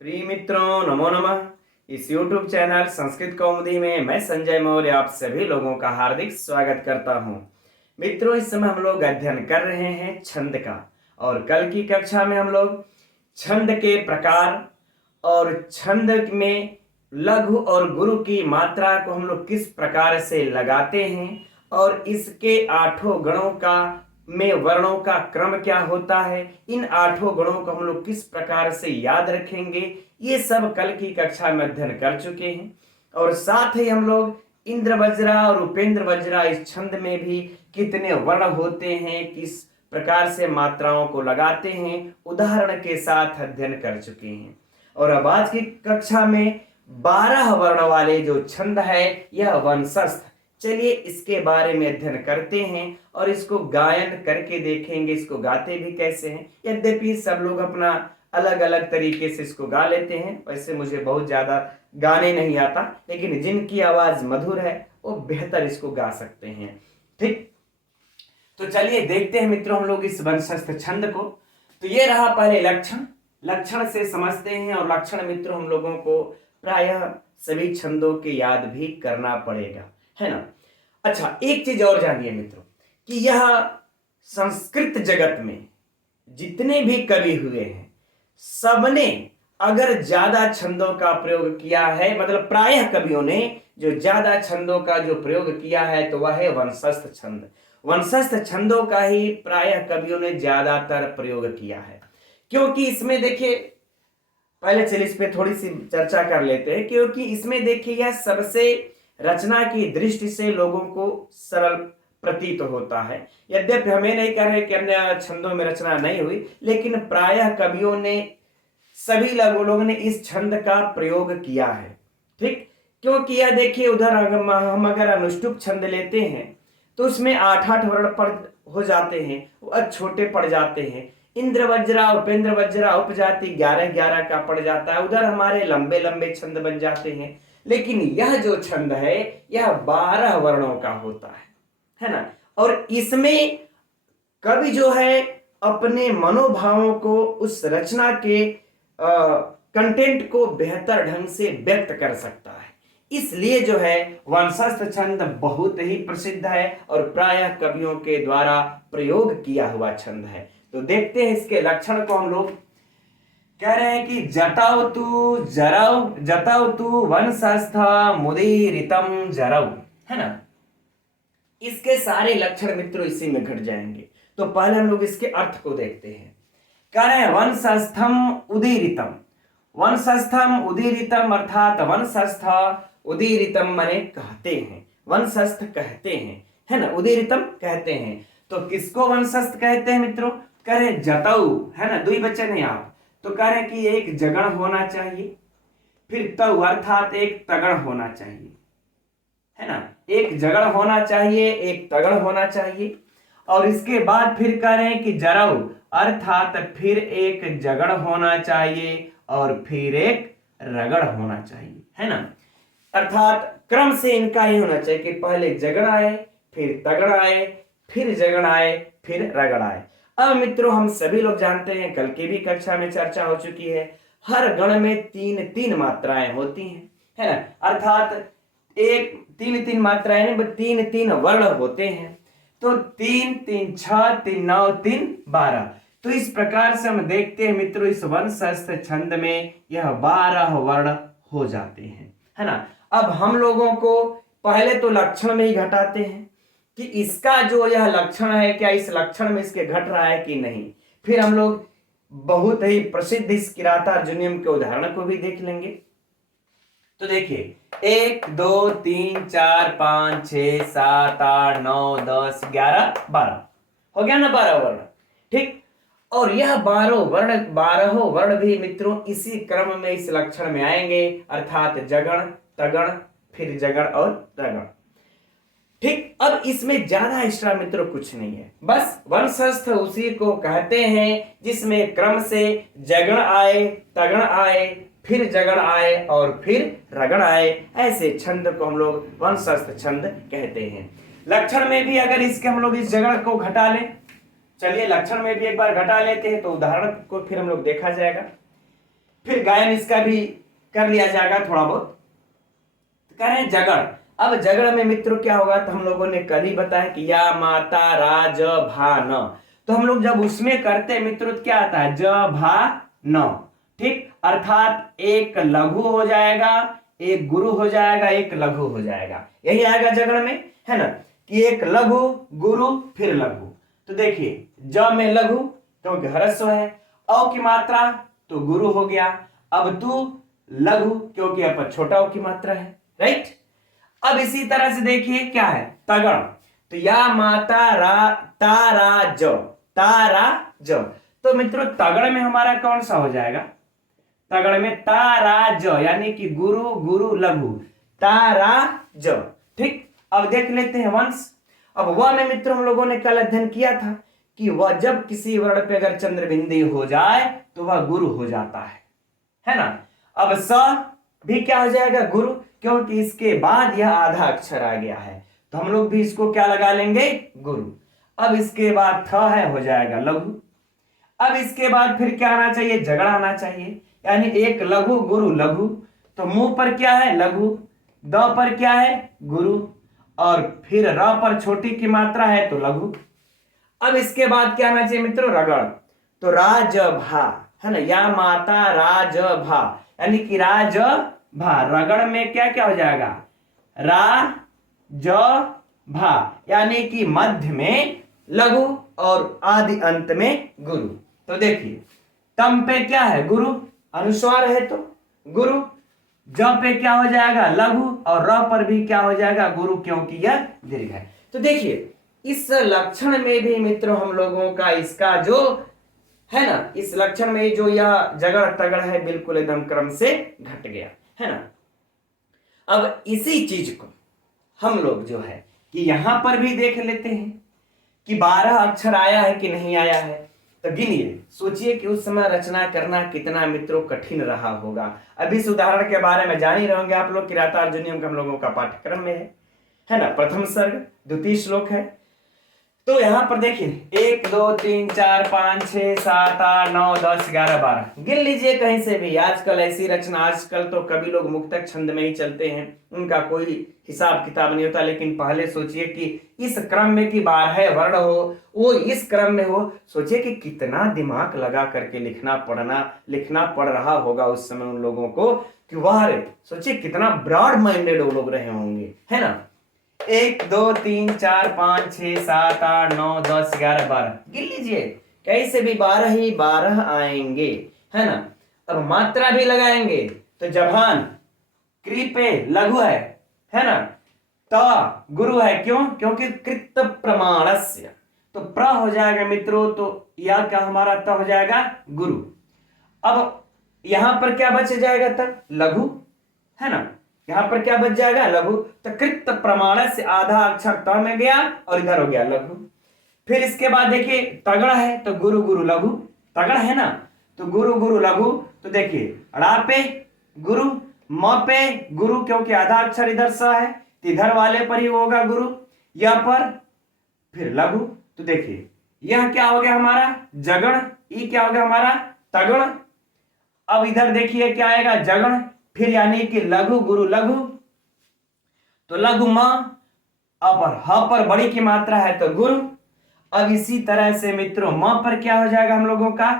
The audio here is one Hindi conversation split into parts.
प्रिय मित्रों, नमो नमः। इस YouTube चैनल संस्कृत कौमुदी में मैं संजय मौर्य आप सभी लोगों का हार्दिक स्वागत करता हूं। मित्रों, इस समय हम लोग अध्ययन कर रहे हैं छंद का, और कल की कक्षा में हम लोग छंद के प्रकार और छंद में लघु और गुरु की मात्रा को हम लोग किस प्रकार से लगाते हैं और इसके आठों गणों का में वर्णों का क्रम क्या होता है, इन आठों गणों को हम लोग किस प्रकार से याद रखेंगे, ये सब कल की कक्षा में अध्ययन कर चुके हैं। और साथ ही हम लोग इंद्र वज्रा और उपेंद्र वज्रा इस छंद में भी कितने वर्ण होते हैं, किस प्रकार से मात्राओं को लगाते हैं, उदाहरण के साथ अध्ययन कर चुके हैं। और अब आज की कक्षा में 12 वर्ण वाले जो छंद है यह वंशस्थ, चलिए इसके बारे में अध्ययन करते हैं और इसको गायन करके देखेंगे, इसको गाते भी कैसे हैं। यद्यपि सब लोग अपना अलग अलग तरीके से इसको गा लेते हैं, वैसे मुझे बहुत ज्यादा गाने नहीं आता, लेकिन जिनकी आवाज मधुर है वो बेहतर इसको गा सकते हैं। ठीक, तो चलिए देखते हैं मित्रों हम लोग इस वंशस्थ छंद को। तो ये रहा पहले लक्षण, लक्षण से समझते हैं, और लक्षण मित्रों हम लोगों को प्रायः सभी छंदों के याद भी करना पड़ेगा, है ना। अच्छा, एक चीज और जानिए मित्रों कि यह संस्कृत जगत में जितने भी कवि हुए हैं सबने अगर ज्यादा छंदों का प्रयोग किया है, मतलब प्रायः कवियों ने जो ज्यादा छंदों का जो प्रयोग किया है तो वह है वंशस्थ छंद। वंशस्थ छंदों का ही प्रायः कवियों ने ज्यादातर प्रयोग किया है, क्योंकि इसमें देखिए, पहले चलिए इस पे थोड़ी सी चर्चा कर लेते हैं। क्योंकि इसमें देखिए यह सबसे रचना की दृष्टि से लोगों को सरल प्रतीत होता है। यद्यपि हमें नहीं कह रहे कि अन्य छंदों में रचना नहीं हुई, लेकिन प्रायः कवियों ने सभी लोगों ने इस छंद का प्रयोग किया है। ठीक, क्योंकि यह देखिए उधर हम अगर अनुष्टुप छंद लेते हैं तो उसमें 8-8 वर्ण पड़ हो जाते हैं, वह छोटे पड़ जाते हैं। इंद्र वज्रा उपेंद्र वज्रा उपजाति 11-11 का पड़ जाता है, उधर हमारे लंबे लंबे छंद बन जाते हैं। लेकिन यह जो छंद है यह 12 वर्णों का होता है ना। और इसमें कवि जो है अपने मनोभावों को, उस रचना के कंटेंट को बेहतर ढंग से व्यक्त कर सकता है, इसलिए जो है वंशस्थ छंद बहुत ही प्रसिद्ध है और प्रायः कवियों के द्वारा प्रयोग किया हुआ छंद है। तो देखते हैं इसके लक्षण को। हम लोग कह रहे हैं कि जताओ तू वंशस्थ मुदीरितम जरौ, है ना। इसके सारे लक्षण मित्रों इसी में घट जाएंगे। तो पहले हम लोग इसके अर्थ को देखते हैं। कह रहे हैं वंशस्थम उदीरितम, वंशस्थम उदीरितम अर्थात वंशस्थ उदीरितम माने कहते हैं, वंशस्थ कहते हैं, है ना, उदीरितम कहते हैं। तो किसको वंशस्थ कहते हैं मित्रों? कह रहे जतऊ, है ना, दुई बच्चे नहीं आप, तो कह रहे कि एक जगण होना चाहिए, फिर तऊ अर्थात एक तगड़ होना चाहिए, है ना, एक जगड़ होना चाहिए, एक तगड़ होना चाहिए। और इसके बाद फिर कह रहे हैं कि जरऊ अर्थात फिर एक जगड़ होना चाहिए और फिर एक रगड़ होना चाहिए, है ना। अर्थात क्रम से इनका ही होना चाहिए कि पहले जगड़ आए, फिर तगड़ आए, फिर जगड़ आए, फिर रगड़ आए। अब मित्रों हम सभी लोग जानते हैं, कल की भी कक्षा में चर्चा हो चुकी है, हर गण में 3-3 मात्राएं होती हैं, है ना। अर्थात एक 3-3 मात्राएं नहीं, 3-3 वर्ण होते हैं। तो 3-3 6, 3 9, 3 12। तो इस प्रकार से हम देखते हैं मित्रों इस वंशस्थ छंद में यह 12 वर्ण हो जाते हैं, है ना। अब हम लोगों को पहले तो लक्षण में ही घटाते हैं कि इसका जो यह लक्षण है, क्या इस लक्षण में इसके घट रहा है कि नहीं। फिर हम लोग बहुत ही प्रसिद्ध इस किरातार्जुनीयम के उदाहरण को भी देख लेंगे। तो देखिए 1 2 3 4 5 6 7 8 9 10 11 12 हो गया ना, 12 वर्ण। ठीक, और यह 12 वर्ण भी मित्रों इसी क्रम में इस लक्षण में आएंगे, अर्थात जगण तगण फिर जगड़ और रगड़। ठीक, अब इसमें ज्यादा एक्स्ट्रा मित्रों कुछ नहीं है, बस वंशस्थ उसी को कहते हैं जिसमें क्रम से जगण आए, तगण आए, फिर जगड़ आए और फिर रगड़ आए। ऐसे छंद को हम लोग वंशस्थ छंद कहते हैं। लक्षण में भी अगर इसके हम लोग इस जगड़ को घटा लें, चलिए लक्षण में भी एक बार घटा लेते हैं तो उदाहरण को फिर हम लोग देखा जाएगा। फिर गायन इसका भी कर लिया जाएगा थोड़ा बहुत। तो कह रहे हैं जगड़। अब जगड़ में मित्रों क्या होगा, तो हम लोगों ने कल ही बताया कि या माता रा ज भा न। तो हम लोग जब उसमें करते हैं मित्रों तो क्या आता है, ज भा न, ठीक। अर्थात एक लघु हो जाएगा, एक गुरु हो जाएगा, एक लघु हो जाएगा, यही आएगा जगड़ में, है ना, कि एक लघु गुरु फिर लघु। तो देखिए ज में लघु क्योंकि ह्रस्व है, औ की मात्रा तो गुरु हो गया, अब तू लघु क्योंकि अब छोटा ओ की मात्रा है, राइट। अब इसी तरह से देखिए क्या है तगड़, तो या माता रा तारा ज, तारा ज। तो मित्रों तगड़ में हमारा कौन सा हो जाएगा, तगड़ में तारा ज यानी कि गुरु गुरु लघु तारा ज, ठीक। अब देख लेते हैं वंश। अब वह में मित्रों हम लोगों ने कल अध्ययन किया था कि वह जब किसी वर्ण पे अगर चंद्र बिंदी हो जाए तो वह गुरु हो जाता है ना। अब स भी क्या हो जाएगा, गुरु, क्योंकि इसके बाद यह आधा अक्षर आ गया है, तो हम लोग भी इसको क्या लगा लेंगे, गुरु। अब इसके बाद थ है, हो जाएगा लघु। अब इसके बाद फिर क्या आना चाहिए, जगड़ आना चाहिए, यानी एक लघु गुरु लघु। तो मुंह पर क्या है, लघु, द पर क्या है, गुरु, और फिर र पर छोटी की मात्रा है तो लघु। अब इसके बाद क्या आना चाहिए मित्रों, रगड़, तो राज भा, है ना, या माता राज भा यानी कि राज भा। रगड़ में क्या क्या हो जाएगा, रा ज भा यानी कि मध्य में लघु और आदि अंत में गुरु। तो देखिए तम पे क्या है, गुरु, अनुस्वार है तो गुरु, ज पे क्या हो जाएगा, लघु, और र पर भी क्या हो जाएगा, गुरु, क्योंकि यह दीर्घ है। तो देखिए इस लक्षण में भी मित्रों हम लोगों का इसका जो है ना, इस लक्षण में जो यह जगड़ तगड़ है बिल्कुल एकदम क्रम से घट गया, है ना। अब इसी चीज को हम लोग जो है कि यहां पर भी देख लेते हैं कि 12 अक्षर आया है कि नहीं आया है। तो गिनिए, सोचिए कि उस समय रचना करना कितना मित्रों कठिन रहा होगा। अभी इस उदाहरण के बारे में जान ही रहोगे आप लोग, किरातार्जुनीयम का हम लोगों का पाठ्यक्रम में है ना, प्रथम सर्ग द्वितीय श्लोक है। तो यहां पर देखिए 1 2 3 4 5 6 7 8 9 10 11 12 गिन लीजिए कहीं से भी। आजकल ऐसी रचना, आजकल तो कभी लोग मुक्तक छंद में ही चलते हैं, उनका कोई हिसाब किताब नहीं होता। लेकिन पहले सोचिए कि इस क्रम में कि 12 वर्ण हो, वो इस क्रम में हो, सोचिए कि कितना दिमाग लगा करके लिखना पड़ रहा होगा उस समय उन लोगों को, कि वह सोचिए कितना ब्रॉड माइंडेड वो लोग रहे होंगे, है ना। 1 2 3 4 5 6 7 8 9 10 11 12 गिन लीजिए, कैसे भी 12 ही 12 आएंगे, है ना। अब मात्रा भी लगाएंगे तो जभान क्री पे लघु है ना, त गुरु है, क्यों, क्योंकि कृत प्रमाणस्य, तो प्र हो जाएगा मित्रों, तो यह क्या हमारा त हो जाएगा गुरु। अब यहां पर क्या बच जाएगा, तब लघु, है ना, यहां पर क्या बच जाएगा, लघु। तो कृत प्रमाण से आधा अक्षर त में गया और इधर हो गया लघु। फिर इसके बाद देखिए तगड़ है तो गुरु गुरु लघु, तगड़ है ना, तो गुरु गुरु लघु। तो देखिए ड़ा पे गुरु, म पे गुरु क्योंकि आधा अक्षर इधर स है, तो इधर वाले पर ही होगा गुरु, यह पर फिर लघु। तो देखिए यह क्या हो गया हमारा जगण, ई क्या हो गया हमारा तगड़। अब इधर देखिए क्या आएगा जगण, फिर यानी कि लघु गुरु लघु, तो लघु म, अब ह पर बड़ी की मात्रा है तो गुरु। अब इसी तरह से मित्रों म पर क्या हो जाएगा हम लोगों का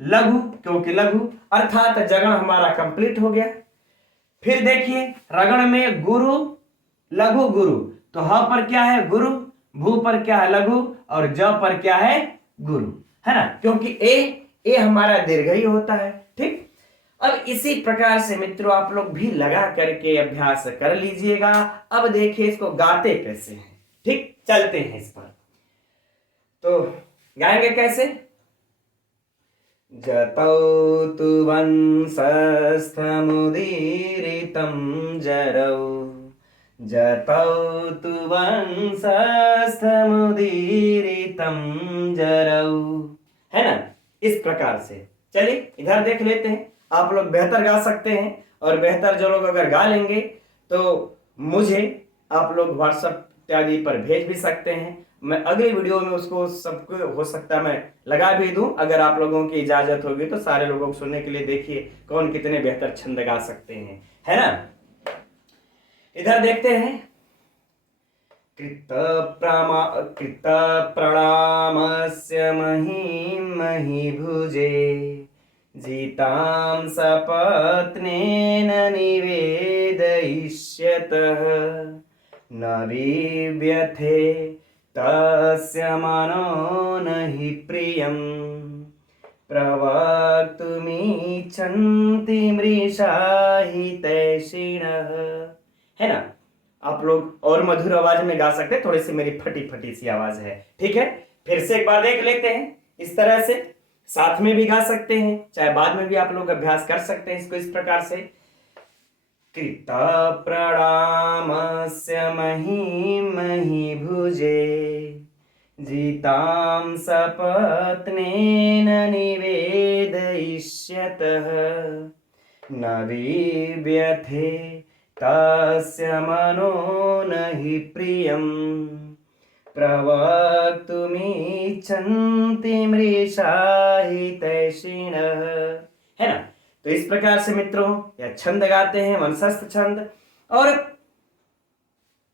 लघु क्योंकि लघु, अर्थात जगण हमारा कंप्लीट हो गया। फिर देखिए रगण में गुरु लघु गुरु, तो ह पर क्या है गुरु, भू पर क्या है लघु, और ज पर क्या है गुरु, है ना, क्योंकि ए हमारा दीर्घ ही होता है, ठीक। अब इसी प्रकार से मित्रों आप लोग भी लगा करके अभ्यास कर लीजिएगा। अब देखिए इसको गाते कैसे हैं, ठीक, चलते हैं इस पर। तो गाएंगे कैसे, जतौ तु वंशस्थमुदीरितं जरौ, जतौ तु वंशस्थमुदीरितं जरौ, है ना, इस प्रकार से। चलिए इधर देख लेते हैं, आप लोग बेहतर गा सकते हैं, और बेहतर जो लोग अगर गा लेंगे तो मुझे आप लोग व्हाट्सएप इत्यादि पर भेज भी सकते हैं, मैं अगली वीडियो में उसको सबको हो सकता है मैं लगा भी दूं, अगर आप लोगों की इजाजत होगी तो सारे लोगों को सुनने के लिए। देखिए कौन कितने बेहतर छंद गा सकते हैं, है ना। इधर देखते हैं। कृत प्रणामस्य मही भुजे जितां सपत्नेन निवेदयिष्यतः न विव्यथे तस्य मनो न हि प्रियं प्रवक्तुमिच्छन्ति मृषा हितैषिणः। है ना, आप लोग और मधुर आवाज में गा सकते हैं, थोड़ी सी मेरी फटी फटी सी आवाज है, ठीक है। फिर से एक बार देख लेते हैं। इस तरह से साथ में भी गा सकते हैं, चाहे बाद में भी आप लोग अभ्यास कर सकते हैं इसको इस प्रकार से। कृत प्रणामस्य मही भुजे जितां सपत्नेन निवेदयिष्यतः न विव्यथे तस्य मनो न हि प्रियं प्रवक्तुमिच्छन्ति मृषा हितैषिणः। है ना, तो इस प्रकार से मित्रों यह छंद गाते हैं, वंशस्थ छंद, और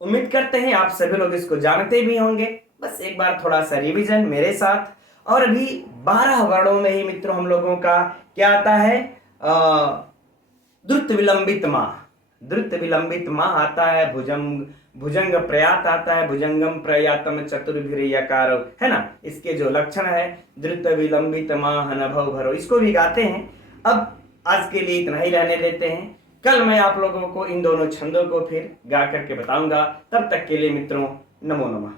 उम्मीद करते हैं आप सभी लोग इसको जानते भी होंगे। बस एक बार थोड़ा सा रिवीजन मेरे साथ। और अभी 12 वर्णों में ही मित्रों हम लोगों का क्या आता है, द्रुत विलंबित माह। द्रुत विलंबित माह आता है, भुजंग प्रयात आता है, भुजंगम प्रयातम चतुर्भिर यकार, है ना। इसके जो लक्षण है, द्रुत विलंबित माह नभव भरो, इसको भी गाते हैं। अब आज के लिए इतना ही रहने देते हैं, कल मैं आप लोगों को इन दोनों छंदों को फिर गा करके बताऊंगा। तब तक के लिए मित्रों नमो नमः।